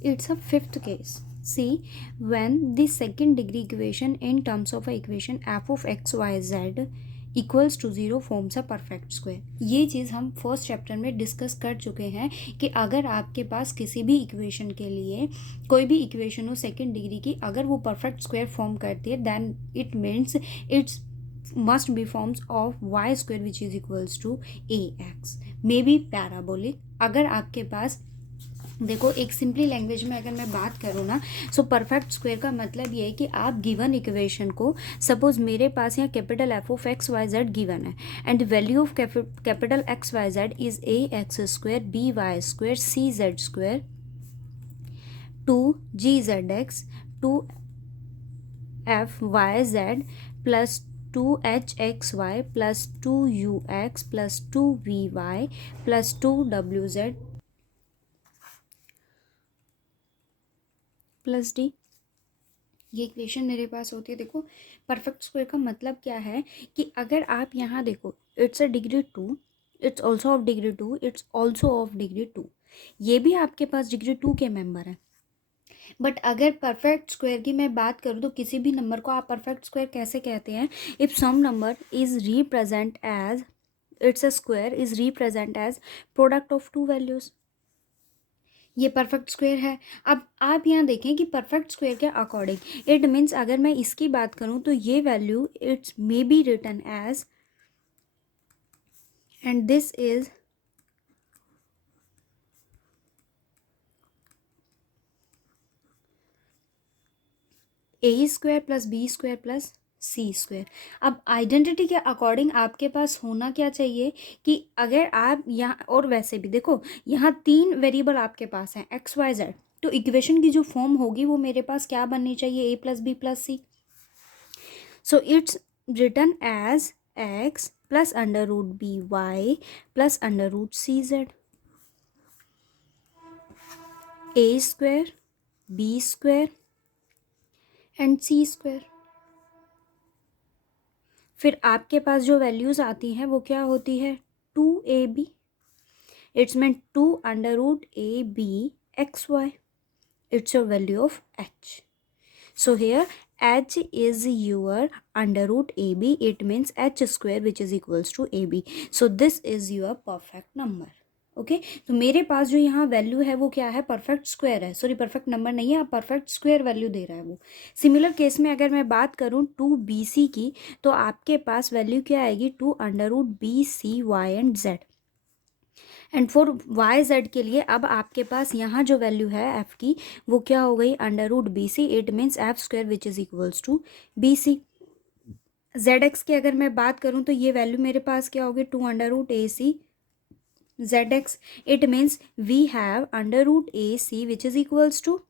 It's a fifth case. See, when the second degree equation in terms of a equation f of x y z equals to zero forms a perfect square. ये चीज़ हम first chapter में discuss कर चुके हैं कि अगर आपके पास किसी भी इक्वेशन के लिए कोई भी इक्वेशन हो सेकेंड डिग्री की, अगर वो परफेक्ट स्क्वायर फॉर्म करती है then it means it's must be forms of y square which is equals to ax. May be parabolic. अगर आपके पास देखो एक सिंपली लैंग्वेज में अगर मैं बात करूँ ना, सो परफेक्ट स्क्वायर का मतलब ये है कि आप गिवन इक्वेशन को, सपोज मेरे पास यहाँ capital F of X Y Z given है and value of capital X Y Z is A X square B Y square C Z square two G Z X two F Y Z plus two H X Y plus two U X plus two V Y plus two W Z plus D. ये equation मेरे पास होती है. देखो perfect square का मतलब क्या है कि अगर आप यहाँ देखो it's a degree two, it's also of degree two, it's also of degree two, ये भी आपके पास डिग्री टू के मेंबर हैं. बट अगर परफेक्ट स्क्वायर की मैं बात करूँ तो किसी भी नंबर को आप परफेक्ट स्क्वायर कैसे कहते हैं? If some number is represent as it's a square is represent as product of two values. ये परफेक्ट स्क्वायर है. अब आप यहाँ देखें कि परफेक्ट स्क्वायर के अकॉर्डिंग इट मीन्स अगर मैं इसकी बात करूँ तो ये value it's may be written as and this is a square plus b square plus c square. अब आइडेंटिटी के अकॉर्डिंग आपके पास होना क्या चाहिए कि अगर आप यहाँ, और वैसे भी देखो यहाँ तीन वेरिएबल आपके पास हैं एक्स वाई जेड, तो इक्वेशन की जो फॉर्म होगी वो मेरे पास क्या बननी चाहिए? A plus b plus c. So it's written as x plus under root b y plus under root c z. A square b square and c square. फिर आपके पास जो वैल्यूज़ आती हैं वो क्या होती है? Two a b. It's mean two under root a b x y. It's your value of h. So here h is your under root ab. It means h square which is equals to ab. So this is your perfect number. Okay तो मेरे पास जो यहाँ value है वो क्या है? Perfect square है. Sorry perfect number नहीं है, आप परफेक्ट स्क्वायर वैल्यू दे रहा है वो. सिमिलर केस में अगर मैं बात करूँ टू बी सी की तो आपके पास वैल्यू क्या आएगी? Two under root b c y and z. And for y z के लिए अब आपके पास यहाँ जो वैल्यू है एफ की वो क्या हो गई? Under root b c. It means f square which is equals to b c. Z x की अगर मैं बात करूँ तो ये वैल्यू मेरे पास क्या होगी? Two under root A C Z X. It means we have under root A C which is equals to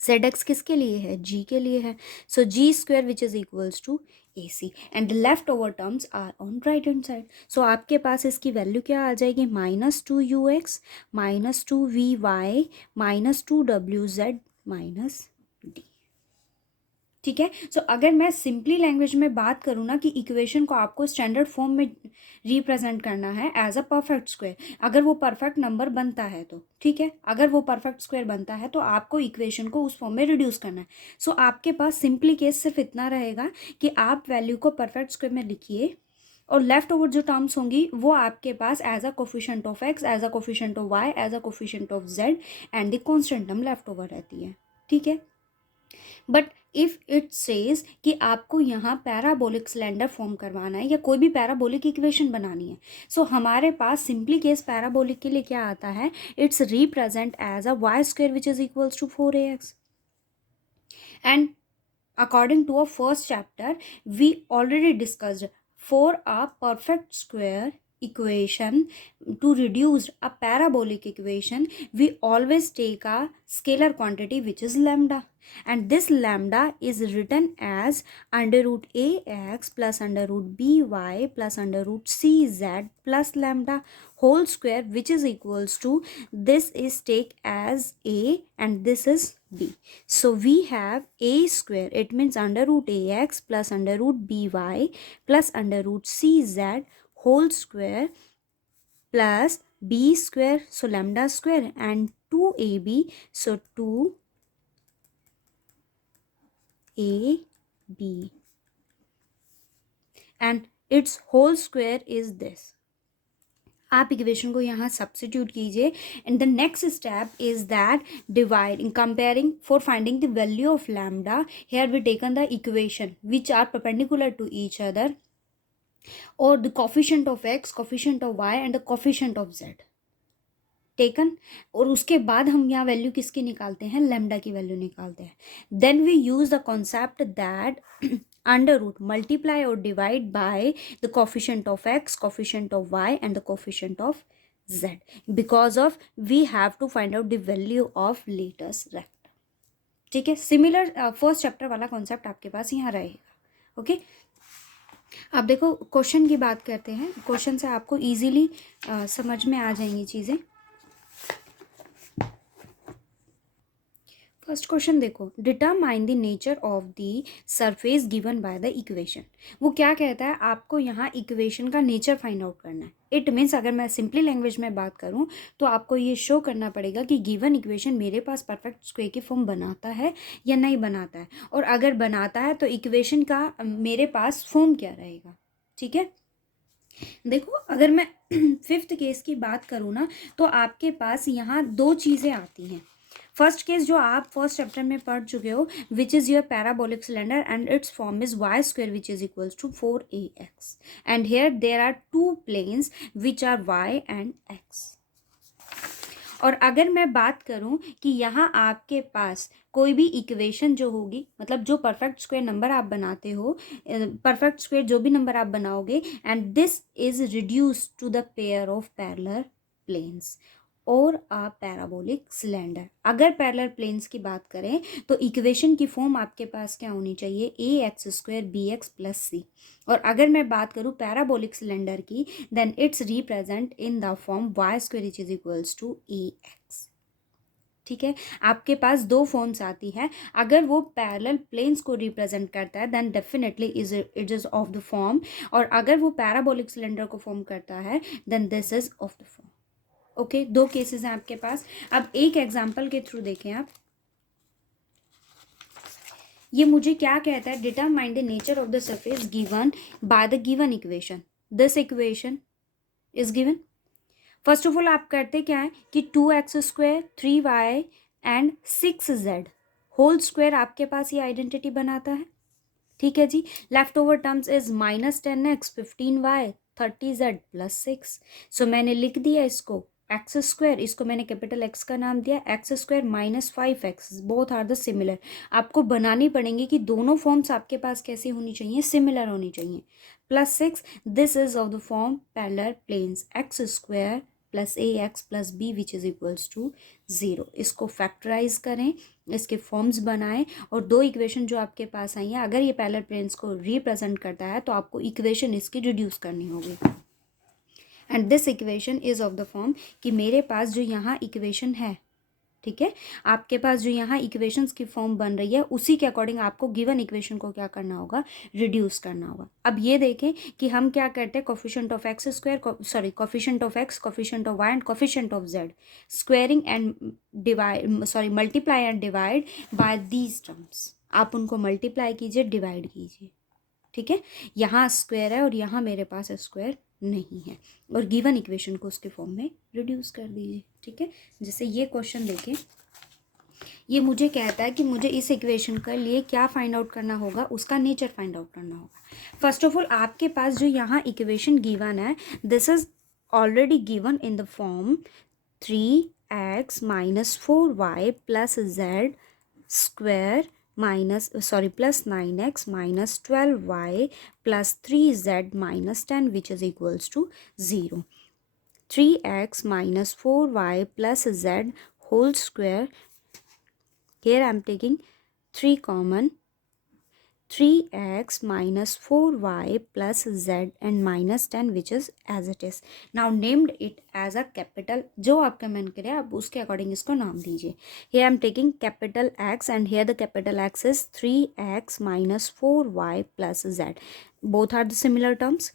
Z X. किसके लिए है? जी के लिए है. So G square which is equals to A C and left over terms are on right hand side. So आपके पास इसकी value क्या आ जाएगी? Minus two U X minus two V Y minus two W Z minus D. ठीक है. सो अगर मैं सिंपली लैंग्वेज में बात करूँ ना कि इक्वेशन को आपको स्टैंडर्ड फॉर्म में रिप्रेजेंट करना है एज अ परफेक्ट स्क्वायर, अगर वो परफेक्ट नंबर बनता है तो ठीक है, अगर वो परफेक्ट स्क्वायर बनता है तो आपको इक्वेशन को उस फॉर्म में रिड्यूस करना है. सो आपके पास सिंपली केस सिर्फ इतना रहेगा कि आप वैल्यू को परफेक्ट स्क्वायर में लिखिए और लेफ्ट ओवर जो टर्म्स होंगी वो आपके पास as a coefficient of x, as a coefficient of y, as a coefficient of z and the constant term left over रहती है. ठीक है. बट इफ़ इट सेज कि आपको यहाँ पैराबोलिक सिलेंडर फॉर्म करवाना है या कोई भी पैराबोलिक इक्वेशन बनानी है, सो हमारे पास सिंपली केस पैराबोलिक के लिए क्या आता है? It's represent as a y square which is equals to 4ax. And according to our first chapter we already discussed for a perfect square equation to reduce a parabolic equation we always take a scalar quantity which is lambda, and this lambda is written as under root ax plus under root by plus under root cz plus lambda whole square which is equals to, this is take as a and this is b. So we have a square, it means under root ax plus under root by plus under root cz whole square plus b square, so lambda square, and 2 2ab, so 2ab and its whole square is this. आप equation को यहाँ substitute कीजिए and the next step is that divide in comparing for finding the value of lambda here we taken the equation which are perpendicular to each other और the coefficient of x, coefficient of y and the coefficient of z taken, और उसके बाद हम यहाँ value किसकी निकालते हैं, lambda की वैल्यू निकालते हैं. Then we use the concept that under root multiply और divide by the coefficient of x, coefficient of y and the coefficient of z because of we have to find out the value of latest rect. ठीक है, similar first chapter वाला concept आपके पास यहाँ रहेगा. Okay, अब देखो question की बात करते हैं. क्वेश्चन से आपको इजीली समझ में आ जाएंगी चीज़ें. फर्स्ट क्वेश्चन देखो, determine the nature of the surface given by the equation. वो क्या कहता है, आपको यहाँ इक्वेशन का नेचर फाइंड आउट करना है. इट मीन्स अगर मैं सिंपली लैंग्वेज में बात करूँ तो आपको ये शो करना पड़ेगा कि गिवन इक्वेशन मेरे पास परफेक्ट स्क्वायर की फॉर्म बनाता है या नहीं बनाता है, और अगर बनाता है तो इक्वेशन का मेरे पास फॉर्म क्या रहेगा. ठीक है, देखो अगर मैं फिफ्थ केस की बात करूँ ना तो आपके पास यहाँ दो चीज़ें आती हैं. फर्स्ट केस जो आप फर्स्ट चैप्टर में पढ़ चुके हो, which is your parabolic cylinder and it's form is y square which is equals to 4ax and here there are two planes which are y and x. और अगर मैं बात करूं कि यहाँ आपके पास कोई भी इक्वेशन जो होगी, मतलब जो परफेक्ट स्क्वायर नंबर आप बनाते हो, परफेक्ट स्क्वायर जो भी नंबर आप बनाओगे, and this is reduce to the pair of parallel planes और अ पैराबोलिक सिलेंडर. अगर पैरेलल प्लेन्स की बात करें तो इक्वेशन की फॉर्म आपके पास क्या होनी चाहिए, ax square bx plus c. और अगर मैं बात करूं पैराबोलिक सिलेंडर की, then it's represent in the form y square is equals to ax. ठीक है, आपके पास दो फॉर्म्स आती है. अगर वो पैरेलल प्लेन्स को रिप्रेजेंट करता है then definitely it is of the form, और अगर वो पैराबोलिक सिलेंडर को फॉर्म करता है then this is of the form. Okay, दो केसेस हैं आपके पास. अब एक एग्जांपल के थ्रू देखें आप. ये मुझे क्या कहता है, determine the nature of the surface given by the given equation. This equation is given. First of all आप करते क्या है कि 2x square 3y and 6z whole square आपके पास ये आइडेंटिटी बनाता है. ठीक है जी, left over terms is -10x 15y 30z plus 6. So मैंने लिख दिया इसको एक्स स्क्वायर, इसको मैंने कैपिटल एक्स का नाम दिया, x square -5x, both are the similar. आपको बनानी पड़ेंगे कि दोनों फॉर्म्स आपके पास कैसे होनी चाहिए, सिमिलर होनी चाहिए. Plus 6, this is of the form parallel planes x square plus ax plus b which is equals to 0. इसको फैक्टराइज करें, इसके फॉर्म्स बनाएं, और दो इक्वेशन जो आपके पास आई हैं, अगर ये पैरेलल प्लेन्स को रिप्रेजेंट करता है तो आपको इक्वेशन इसकी रिड्यूस करनी होगी. And this equation is of the form कि मेरे पास जो यहाँ इक्वेशन है, ठीक है, आपके पास जो यहाँ इक्वेशंस की फॉर्म बन रही है उसी के अकॉर्डिंग आपको गिवन इक्वेशन को क्या करना होगा, रिड्यूस करना होगा. अब ये देखें कि हम क्या करते हैं, coefficient of x square, sorry coefficient of x, coefficient of y and coefficient of z, squaring and divide, sorry multiply and divide by these terms. आप उनको मल्टीप्लाई कीजिए, डिवाइड कीजिए. ठीक है, यहाँ स्क्वायर है और यहाँ मेरे पास स्क्वायर नहीं है, और गिवन इक्वेशन को उसके फॉर्म में रिड्यूस कर दीजिए. ठीक है, जैसे ये क्वेश्चन देखें, ये मुझे कहता है कि मुझे इस इक्वेशन के लिए क्या फाइंड आउट करना होगा, उसका नेचर फाइंड आउट करना होगा. फर्स्ट ऑफ ऑल आपके पास जो यहाँ इक्वेशन गिवन है, this is already given in the form 3x minus 4y plus z square plus 9x minus 12y plus 3z minus 10 which is equals to 0. 3x minus 4y plus z whole square, here I am taking 3 common, 3x minus 4y plus z and minus 10 which is as it is. Now named it as a capital, जो आपका मन करे आप उसके according इसको नाम दीजिए. Here I am taking capital X and here the capital X is 3x minus 4y plus z. Both are the similar terms.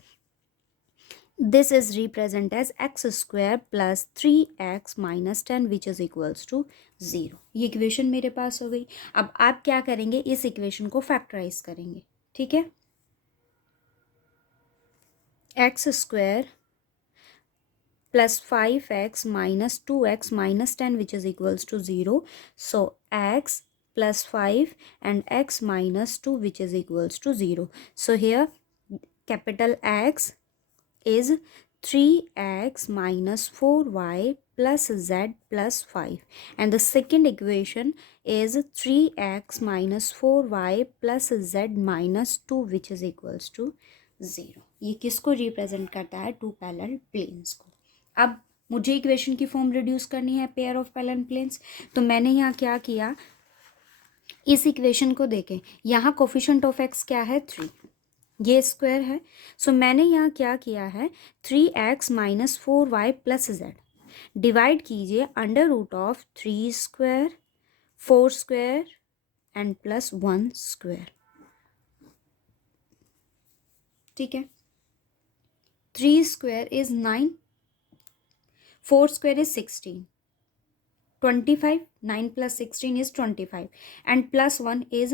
This is represent as x square plus 3x minus 10 which is equals to 0। ये equation मेरे पास हो गई। अब आप क्या करेंगे, इस equation को फैक्टराइज करेंगे। ठीक है, x square plus 5x minus 2x minus 10 which is equals to 0। So x plus 5 and x minus 2 which is equals to 0. So here capital X is 3x minus 4y plus z plus 5 and the second equation is 3x minus 4y plus z minus 2 which is equals to 0. ये किसको represent करता है, to parallel planes को। अब मुझे equation की form reduce करनी है पेयर ऑफ पैरेलल प्लेन्स, तो मैंने यहाँ क्या किया, इस इक्वेशन को देखें, यहाँ कोफिशिएंट ऑफ एक्स क्या है 3, ये स्क्वायर है। सो मैंने यहाँ क्या किया है 3x minus 4y plus z divide कीजिए under root of 3 square 4 square and plus 1 square. ठीक है, 3 square is 9, 4 square is 16, 25, 9 plus 16 is 25 and plus 1 is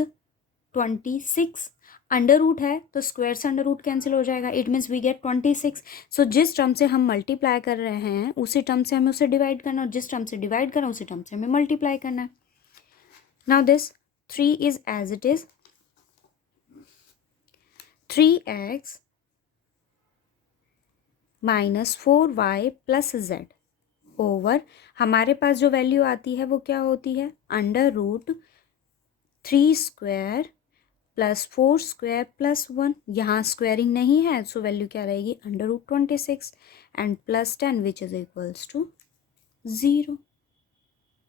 26। Under root है तो स्क्वायर से अंडर रूट कैंसिल हो जाएगा, इट मीन्स वी गेट 26। सो जिस term से हम मल्टीप्लाई कर रहे हैं उसी टर्म से हमें उसे डिवाइड करना, और जिस टर्म से डिवाइड करना उसी टर्म से हमें मल्टीप्लाई करना है। Now this 3 is as it is 3x minus 4y plus z over हमारे पास जो वैल्यू आती है वो क्या होती है, under root 3 square plus 4 square plus 1। यहाँ स्क्वायरिंग नहीं है सो वैल्यू क्या रहेगी, under root 26 and plus 10 which is equals to 0।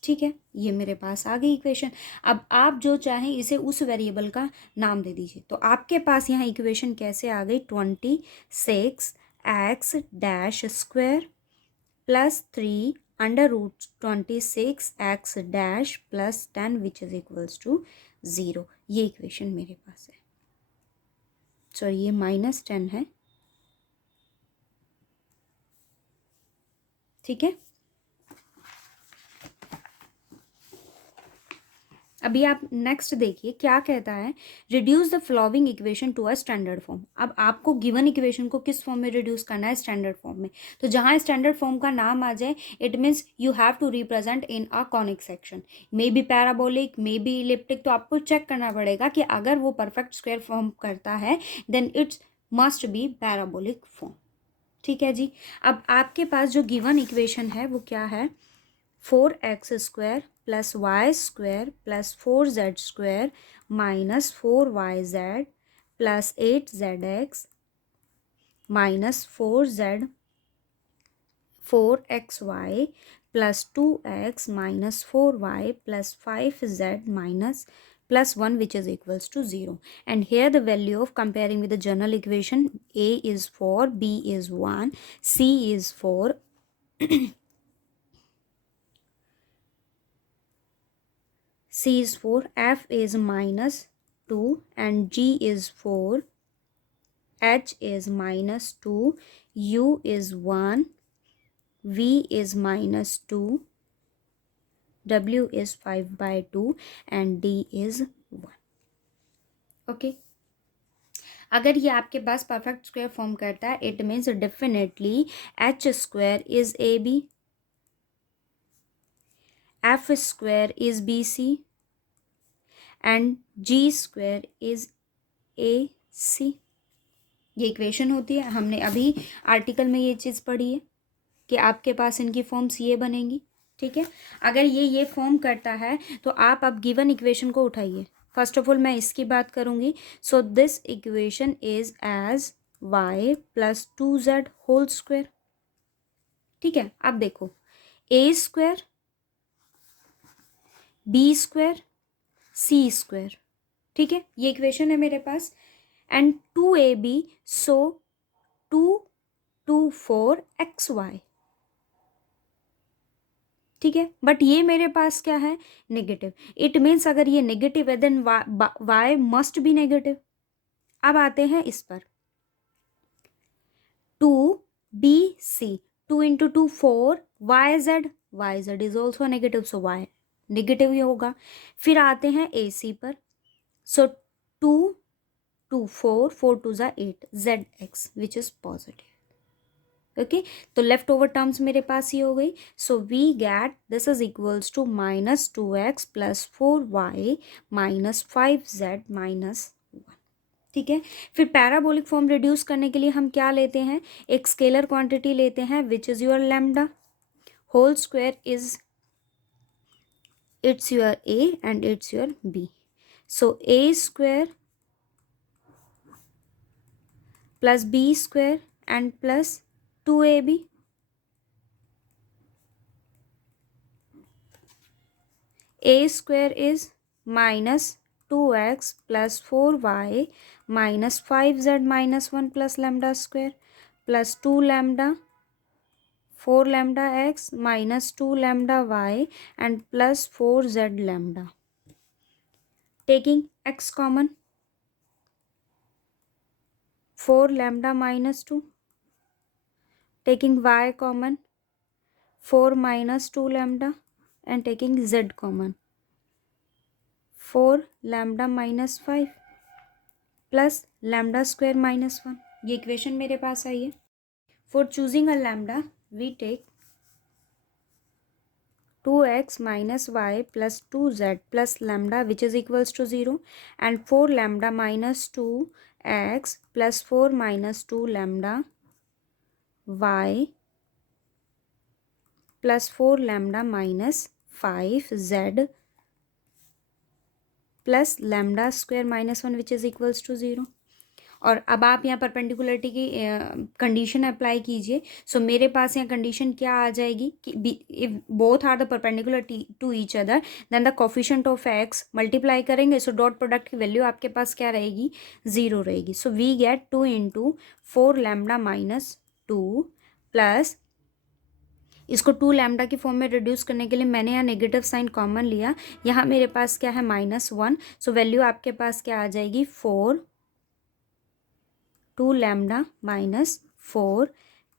ठीक है, ये मेरे पास आ गई इक्वेशन। अब आप जो चाहें इसे उस वेरिएबल का नाम दे दीजिए। तो आपके पास यहाँ इक्वेशन कैसे आ गई, 26x dash square plus 3 under root 26x dash plus 10 which is equals to 0। ये इक्वेशन मेरे पास है, सॉरी ये माइनस 10 है। ठीक है, अभी आप नेक्स्ट देखिए क्या कहता है, reduce the following equation to a standard form. अब आपको गिवन इक्वेशन को किस फॉर्म में रिड्यूस करना है, स्टैंडर्ड फॉर्म में। तो जहाँ स्टैंडर्ड फॉर्म का नाम आ जाए it means you have to represent in a conic section, may be parabolic may be elliptic. तो आपको चेक करना पड़ेगा कि अगर वो परफेक्ट स्क्वायर फॉर्म करता है then it's must be parabolic form. ठीक है जी, अब आपके पास जो गिवन इक्वेशन है वो क्या है, 4x square plus y square plus 4z square minus 4yz plus 8zx minus 4xy plus 2x minus 4y plus 5z minus plus 1 which is equals to 0. And here the value of comparing with the general equation, a is 4, b is 1, c is 4 C is 4, F is minus 2 and G is 4, H is minus 2, U is 1, V is minus 2, W is 5 by 2 and D is 1. Okay. अगर ये आपके पास perfect square form करता है it means definitely H square is AB, F square is BC and G square is AC। ये equation होती है, हमने अभी आर्टिकल में ये चीज़ पढ़ी है कि आपके पास इनकी फॉर्म्स ये बनेंगी। ठीक है, अगर ये फॉर्म करता है तो आप अब गिवन इक्वेशन को उठाइए। फर्स्ट ऑफ ऑल मैं इसकी बात करूँगी। So this equation is as y plus 2z whole square. ठीक है, अब देखो a square b square c square. ठीक है, ये इक्वेशन है मेरे पास एंड 2ab सो 224xy। ठीक है, बट ये मेरे पास क्या है, नेगेटिव। इट मीन्स अगर ये नेगेटिव है then y must be negative. अब आते हैं इस पर, 2 B, C. 2 into 2 4, y z, y z is also negative, so y negative ही होगा. फिर आते हैं ए सी पर. सो 2 2 4 4 2 ज़ा 8, z x which is positive. Okay, तो लेफ्ट ओवर टर्म्स मेरे पास ही हो गई. So we get this is equals to -2x plus 4y minus 5z minus 1. ठीक है. फिर पैराबोलिक फॉर्म रिड्यूस करने के लिए हम क्या लेते हैं, एक स्केलर क्वांटिटी लेते हैं which is your lambda. Whole square is it's your a and it's your b. So a square plus b square and plus 2ab. A square is minus 2x plus 4y minus 5z minus 1 plus lambda square plus 2 lambda 4 lambda x minus 2 lambda y and plus 4z lambda. Taking x common, 4 lambda minus 2. Taking y common, 4 minus 2 lambda, and taking z common, 4 lambda minus 5 plus lambda square minus 1. ये equation मेरे पास आई है. For choosing a lambda, we take 2x minus y plus 2z plus lambda which is equals to 0 and 4 lambda minus 2x plus 4 minus 2 lambda y plus 4 lambda minus 5z plus lambda square minus 1 which is equals to 0. और अब आप यहाँ perpendicularity की condition apply कीजिए. सो मेरे पास यहाँ condition क्या आ जाएगी कि if both are the perpendicular to each other then the coefficient of x multiply करेंगे. सो डॉट प्रोडक्ट की वैल्यू आपके पास क्या रहेगी, 0 रहेगी. So we get 2 into 4 lambda minus 2 plus, इसको 2 लैम्डा की फॉर्म में रिड्यूस करने के लिए मैंने यहाँ नेगेटिव साइन कॉमन लिया. यहाँ मेरे पास क्या है, -1. सो वैल्यू आपके पास क्या आ जाएगी, 4 2 lambda minus 4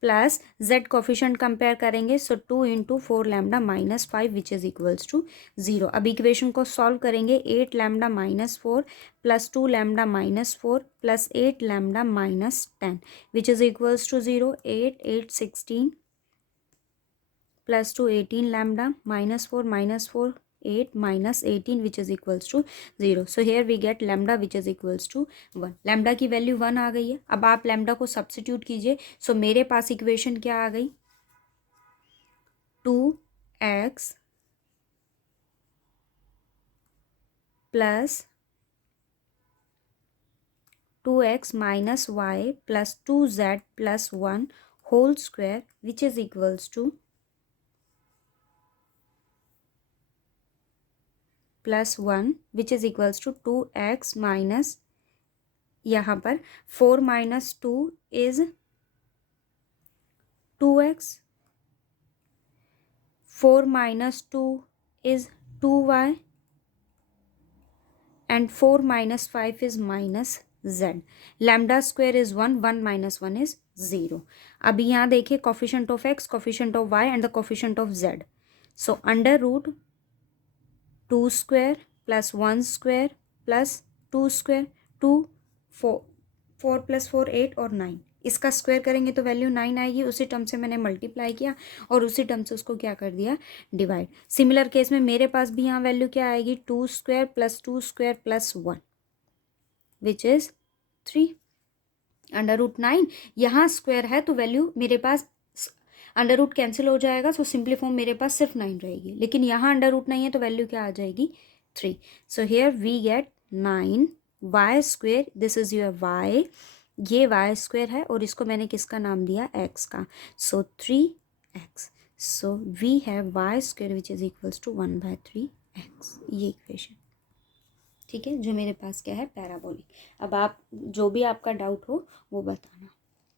plus z coefficient compare करेंगे. So 2 into 4 lambda minus 5 which is equals to 0. अब इक्वेशन को सॉल्व करेंगे. 8 lambda minus 4 plus 2 lambda minus 4 plus 8 lambda minus 10 which is equals to 0. 8 8 16 plus 2 18 lambda minus 4 8 minus 18 which is equals to 0. So here we get lambda which is equals to 1. Lambda की value 1 आ गई है. अब आप lambda को substitute कीजिए. सो मेरे पास equation क्या आ गई, 2x plus 2x minus y plus 2z plus 1 whole square which is equals to plus 1 which is equals to 2x minus, यहाँ पर 4 minus 2 is 2x, 4 minus 2 is 2y and 4 minus 5 is minus z. Lambda square is 1, 1 minus 1 is 0. अभी यहाँ देखिए coefficient of x, coefficient of y and the coefficient of z. So under root 2 square plus 1 square plus 2 square, 2 4 plus 4 8 और 9. इसका square करेंगे तो value 9 आएगी. उसी term से मैंने मल्टीप्लाई किया और उसी टर्म से उसको क्या कर दिया, डिवाइड. सिमिलर केस में मेरे पास भी यहाँ वैल्यू क्या आएगी, 2 square plus 2 square plus 1 which is 3 under root 9. यहाँ स्क्वायर है तो वैल्यू मेरे पास अंडर रूट कैंसिल हो जाएगा. सो सिंपली फॉर्म मेरे पास सिर्फ 9 रहेगी. लेकिन यहाँ अंडर रूट नहीं है तो वैल्यू क्या आ जाएगी, 3. So here we get 9 y square. This is your y, ये वाई स्क्वेयर है और इसको मैंने किसका नाम दिया, एक्स का. So 3x. So we have y square which is equals to 1/3x. ये इक्वेशन ठीक है, जो मेरे पास क्या है, पैराबोलिक. अब आप जो भी आपका डाउट हो वो बताना.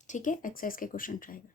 ठीक है, एक्सरसाइज के क्वेश्चन ट्राई करना.